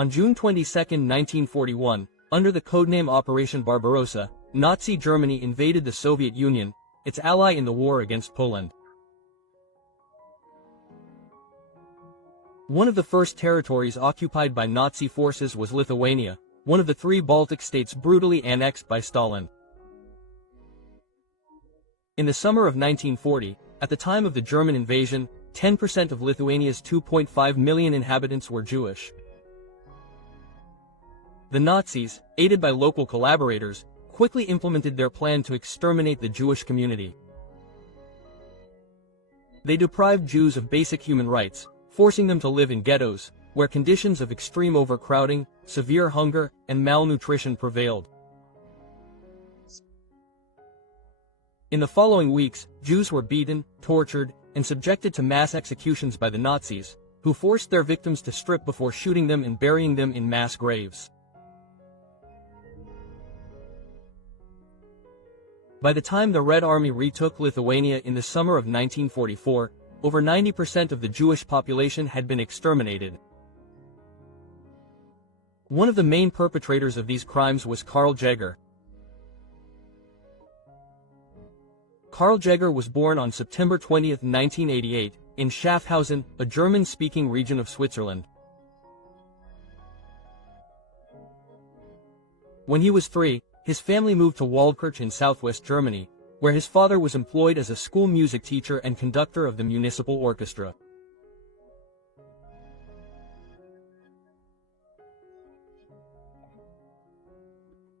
On June 22, 1941, under the codename Operation Barbarossa, Nazi Germany invaded the Soviet Union, its ally in the war against Poland. One of the first territories occupied by Nazi forces was Lithuania, one of the three Baltic states brutally annexed by Stalin. In the summer of 1940, at the time of the German invasion, 10% of Lithuania's 2.5 million inhabitants were Jewish. The Nazis, aided by local collaborators, quickly implemented their plan to exterminate the Jewish community. They deprived Jews of basic human rights, forcing them to live in ghettos, where conditions of extreme overcrowding, severe hunger, and malnutrition prevailed. In the following weeks, Jews were beaten, tortured, and subjected to mass executions by the Nazis, who forced their victims to strip before shooting them and burying them in mass graves. By the time the Red Army retook Lithuania in the summer of 1944, over 90% of the Jewish population had been exterminated. One of the main perpetrators of these crimes was Karla Jägera. Karla Jägera was born on September 20, 1988, in Schaffhausen, a German-speaking region of Switzerland. When he was 3, his family moved to Waldkirch in southwest Germany, where his father was employed as a school music teacher and conductor of the municipal orchestra.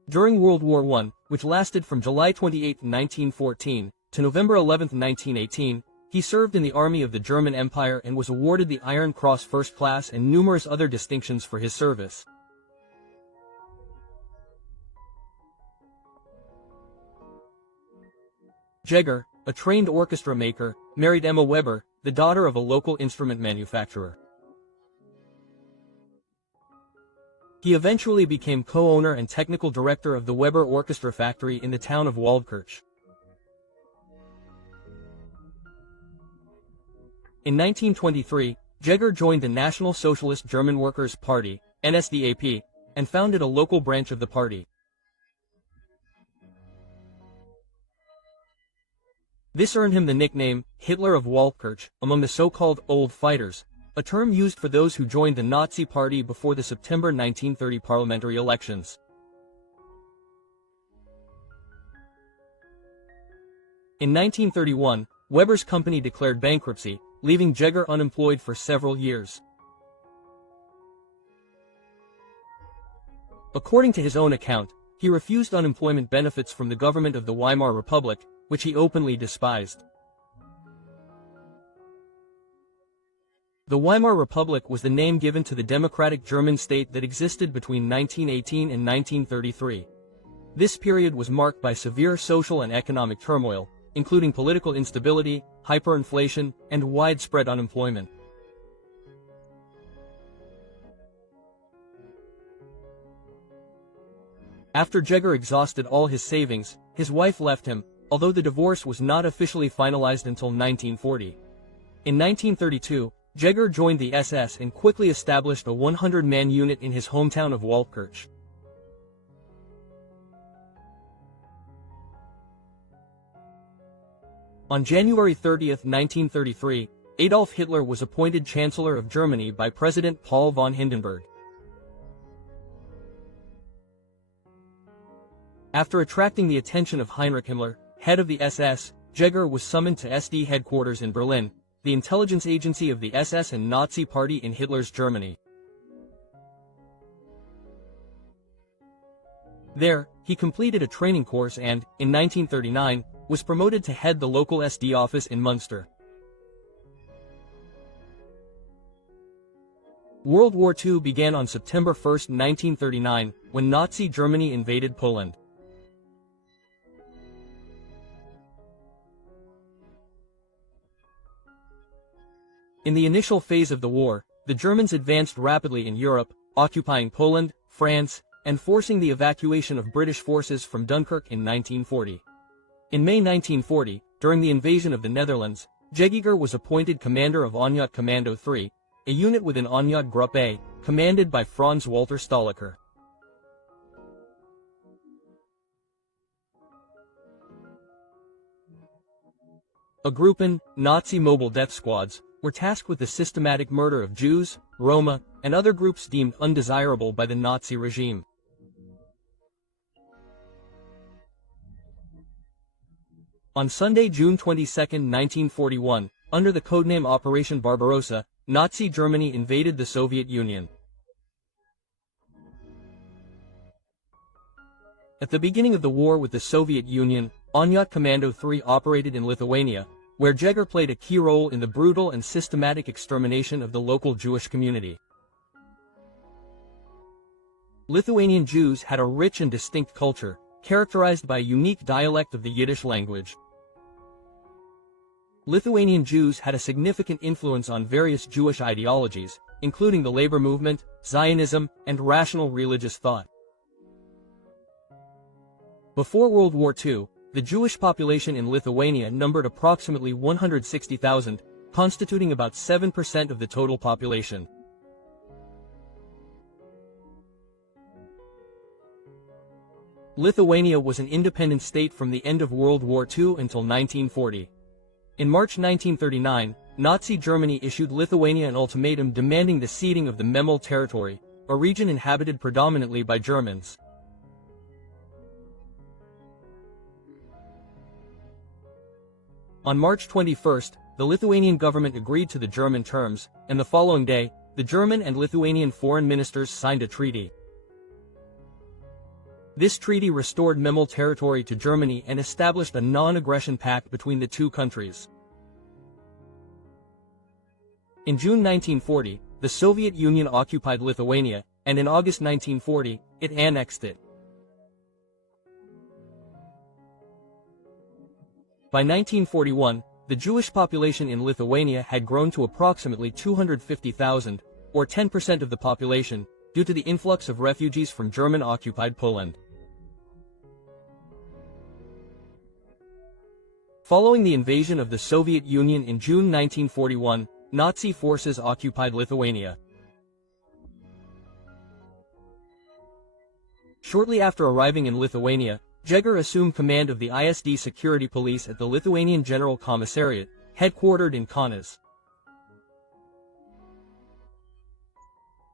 During World War I, which lasted from July 28, 1914, to November 11, 1918, he served in the Army of the German Empire and was awarded the Iron Cross First Class and numerous other distinctions for his service. Jägera, a trained orchestra maker, married Emma Weber, the daughter of a local instrument manufacturer. He eventually became co-owner and technical director of the Weber Orchestra Factory in the town of Waldkirch. In 1923, Jägera joined the National Socialist German Workers' Party, NSDAP, and founded a local branch of the party. This earned him the nickname, Hitler of Waldkirch, among the so-called old fighters, a term used for those who joined the Nazi Party before the September 1930 parliamentary elections. In 1931, Weber's company declared bankruptcy, leaving Jägera unemployed for several years. According to his own account, he refused unemployment benefits from the government of the Weimar Republic, which he openly despised. The Weimar Republic was the name given to the democratic German state that existed between 1918 and 1933. This period was marked by severe social and economic turmoil, including political instability, hyperinflation, and widespread unemployment. After Jägera exhausted all his savings, his wife left him, although the divorce was not officially finalized until 1940. In 1932, Jägera joined the SS and quickly established a 100-man unit in his hometown of Waldkirch. On January 30, 1933, Adolf Hitler was appointed Chancellor of Germany by President Paul von Hindenburg. After attracting the attention of Heinrich Himmler, head of the SS, Jägera was summoned to SD headquarters in Berlin, the intelligence agency of the SS and Nazi Party in Hitler's Germany. There, he completed a training course and, in 1939, was promoted to head the local SD office in Munster. World War II began on September 1, 1939, when Nazi Germany invaded Poland. In the initial phase of the war, the Germans advanced rapidly in Europe, occupying Poland, France, and forcing the evacuation of British forces from Dunkirk in 1940. In May 1940, during the invasion of the Netherlands, Jägera was appointed commander of Onjat Commando 3, a unit within Onyad Group A, commanded by Franz Walter Stahlecker. A Gruppen, Nazi mobile death squads, were tasked with the systematic murder of Jews, Roma, and other groups deemed undesirable by the Nazi regime. On Sunday, June 22, 1941, under the codename Operation Barbarossa, Nazi Germany invaded the Soviet Union. At the beginning of the war with the Soviet Union, Onyad Commando 3 operated in Lithuania, where Jäger played a key role in the brutal and systematic extermination of the local Jewish community. Lithuanian Jews had a rich and distinct culture, characterized by a unique dialect of the Yiddish language. Lithuanian Jews had a significant influence on various Jewish ideologies, including the labor movement, Zionism, and rational religious thought. Before World War II, the Jewish population in Lithuania numbered approximately 160,000, constituting about 7% of the total population. Lithuania was an independent state from the end of World War II until 1940. In March 1939, Nazi Germany issued Lithuania an ultimatum demanding the ceding of the Memel territory, a region inhabited predominantly by Germans. On March 21, the Lithuanian government agreed to the German terms, and the following day, the German and Lithuanian foreign ministers signed a treaty. This treaty restored Memel territory to Germany and established a non-aggression pact between the two countries. In June 1940, the Soviet Union occupied Lithuania, and in August 1940, it annexed it. By 1941, the Jewish population in Lithuania had grown to approximately 250,000, or 10% of the population, due to the influx of refugees from German-occupied Poland. Following the invasion of the Soviet Union in June 1941, Nazi forces occupied Lithuania. Shortly after arriving in Lithuania, Jäger assumed command of the ISD security police at the Lithuanian General Commissariat, headquartered in Kaunas.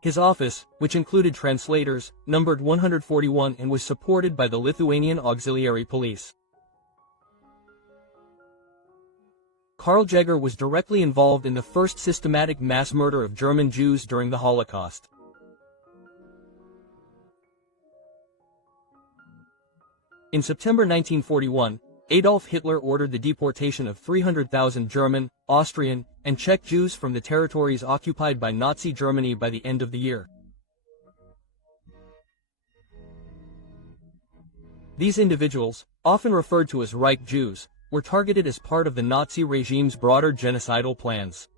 His office, which included translators, numbered 141 and was supported by the Lithuanian Auxiliary Police. Karla Jägera was directly involved in the first systematic mass murder of German Jews during the Holocaust. In September 1941, Adolf Hitler ordered the deportation of 300,000 German, Austrian, and Czech Jews from the territories occupied by Nazi Germany by the end of the year. These individuals, often referred to as Reich Jews, were targeted as part of the Nazi regime's broader genocidal plans.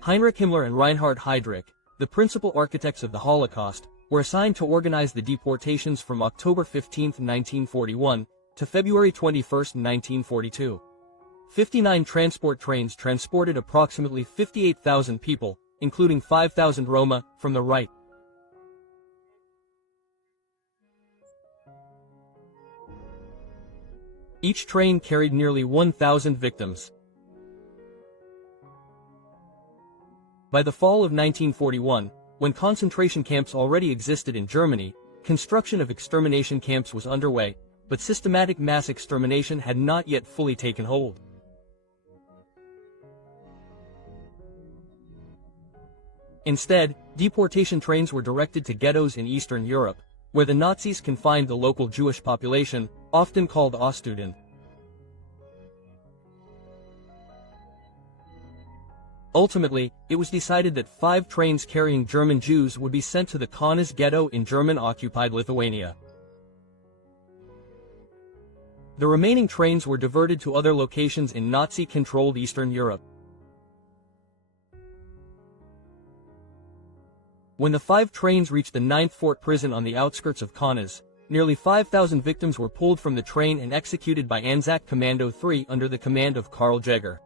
Heinrich Himmler and Reinhard Heydrich, the principal architects of the Holocaust, were assigned to organize the deportations from October 15, 1941, to February 21, 1942. 59 transport trains transported approximately 58,000 people, including 5,000 Roma, from the right. Each train carried nearly 1,000 victims. By the fall of 1941, when concentration camps already existed in Germany, construction of extermination camps was underway, but systematic mass extermination had not yet fully taken hold. Instead, deportation trains were directed to ghettos in Eastern Europe, where the Nazis confined the local Jewish population, often called Oststudenten. Ultimately, it was decided that 5 trains carrying German Jews would be sent to the Kaunas ghetto in German-occupied Lithuania. The remaining trains were diverted to other locations in Nazi-controlled Eastern Europe. When the 5 trains reached the 9th Fort prison on the outskirts of Kaunas, nearly 5,000 victims were pulled from the train and executed by Anzac Commando 3 under the command of Karla Jägera.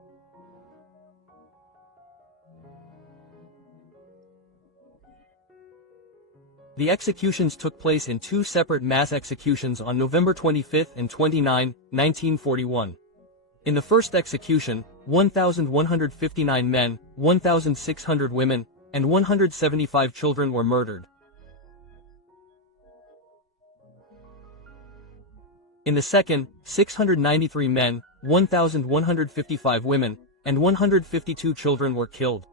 The executions took place in two separate mass executions on November 25 and 29, 1941. In the first execution, 1,159 men, 1,600 women, and 175 children were murdered. In the second, 693 men, 1,155 women, and 152 children were killed.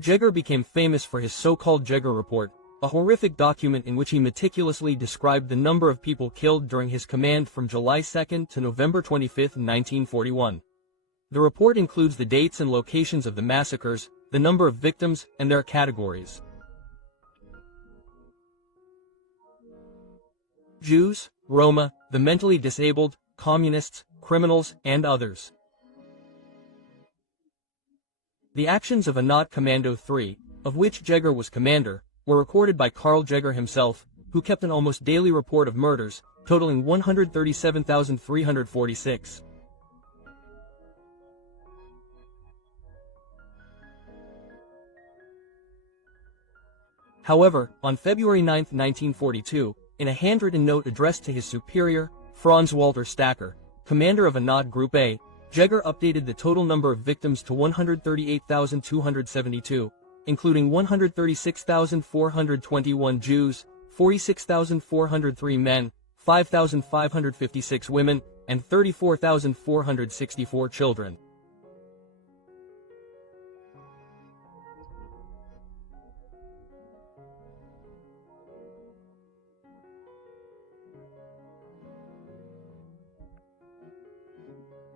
Jägera became famous for his so-called Jägera Report, a horrific document in which he meticulously described the number of people killed during his command from July 2 to November 25, 1941. The report includes the dates and locations of the massacres, the number of victims, and their categories. Jews, Roma, the mentally disabled, communists, criminals, and others. The actions of Anat Commando 3, of which Jägera was commander, were recorded by Karla Jägera himself, who kept an almost daily report of murders, totaling 137,346. However, on February 9, 1942, in a handwritten note addressed to his superior, Franz Walter Stacker, commander of Anat Group A, Jägera updated the total number of victims to 138,272, including 136,421 Jews, 46,403 men, 5,556 women, and 34,464 children.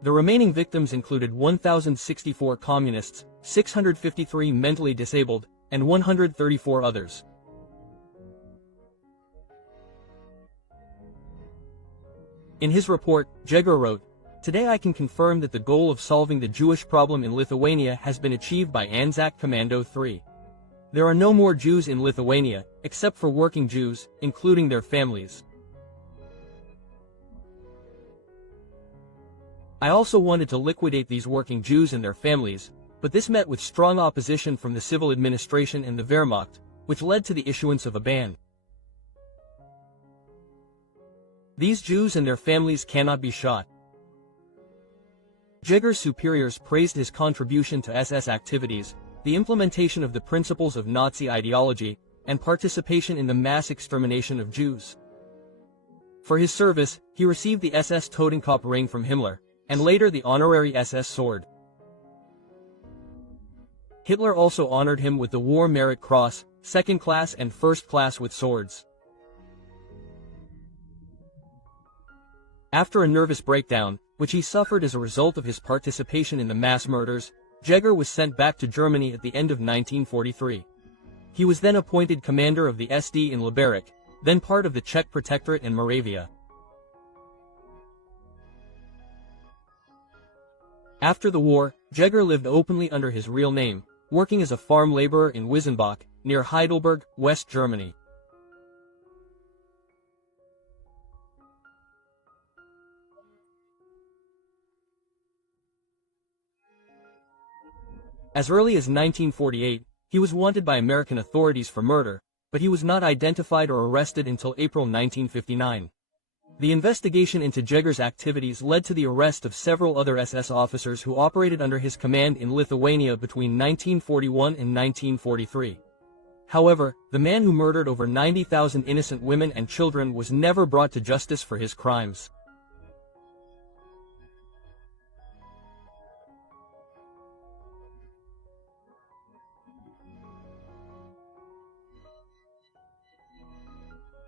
The remaining victims included 1,064 communists, 653 mentally disabled, and 134 others. In his report, Jägera wrote, "Today I can confirm that the goal of solving the Jewish problem in Lithuania has been achieved by Anzac Commando 3. There are no more Jews in Lithuania, except for working Jews, including their families. I also wanted to liquidate these working Jews and their families, but this met with strong opposition from the civil administration and the Wehrmacht, which led to the issuance of a ban. These Jews and their families cannot be shot." Jägera's superiors praised his contribution to SS activities, the implementation of the principles of Nazi ideology, and participation in the mass extermination of Jews. For his service, he received the SS Totenkopf ring from Himmler, and later the honorary SS sword. Hitler also honored him with the War Merit Cross, second class and first class with swords. After a nervous breakdown, which he suffered as a result of his participation in the mass murders, Jägera was sent back to Germany at the end of 1943. He was then appointed commander of the SD in Liberec, then part of the Czech Protectorate in Moravia. After the war, Jägera lived openly under his real name, working as a farm laborer in Wissenbach, near Heidelberg, West Germany. As early as 1948, he was wanted by American authorities for murder, but he was not identified or arrested until April 1959. The investigation into Jägera's activities led to the arrest of several other SS officers who operated under his command in Lithuania between 1941 and 1943. However, the man who murdered over 90,000 innocent women and children was never brought to justice for his crimes.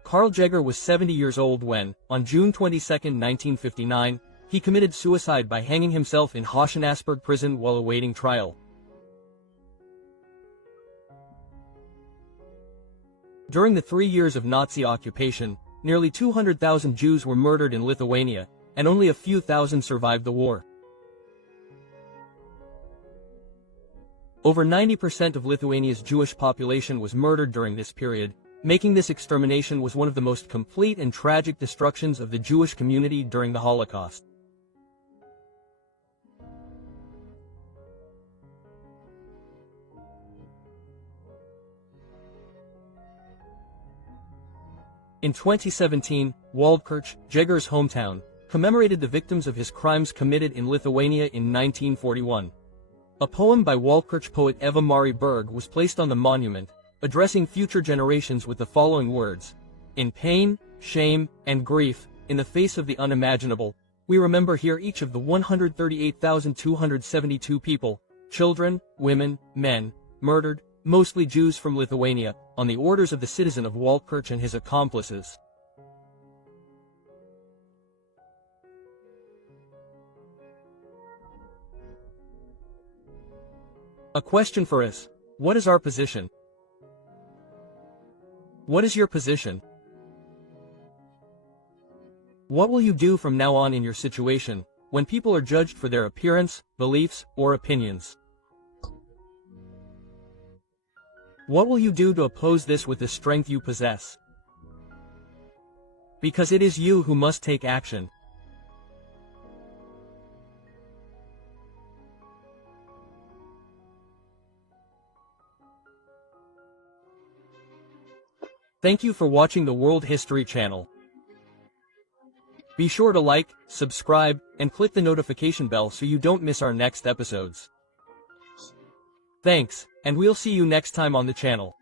Karla Jägera was 70 years old when, on June 22, 1959, he committed suicide by hanging himself in Hohenasperg prison while awaiting trial. During the 3 years of Nazi occupation, nearly 200,000 Jews were murdered in Lithuania, and only a few thousand survived the war. Over 90% of Lithuania's Jewish population was murdered during this period, making this extermination was one of the most complete and tragic destructions of the Jewish community during the Holocaust. In 2017, Karla Jägera's hometown, commemorated the victims of his crimes committed in Lithuania in 1941. A poem by Karla poet Eva Marie Berg was placed on the monument, addressing future generations with the following words: "In pain, shame, and grief, in the face of the unimaginable, we remember here each of the 138,272 people, children, women, men, murdered, mostly Jews from Lithuania, on the orders of the citizen of Karla and his accomplices." A question for us: what is our position? What is your position? What will you do from now on in your situation, when people are judged for their appearance, beliefs, or opinions? What will you do to oppose this with the strength you possess? Because it is you who must take action. Thank you for watching the World History Channel. Be sure to like, subscribe, and click the notification bell so you don't miss our next episodes. Thanks, and we'll see you next time on the channel.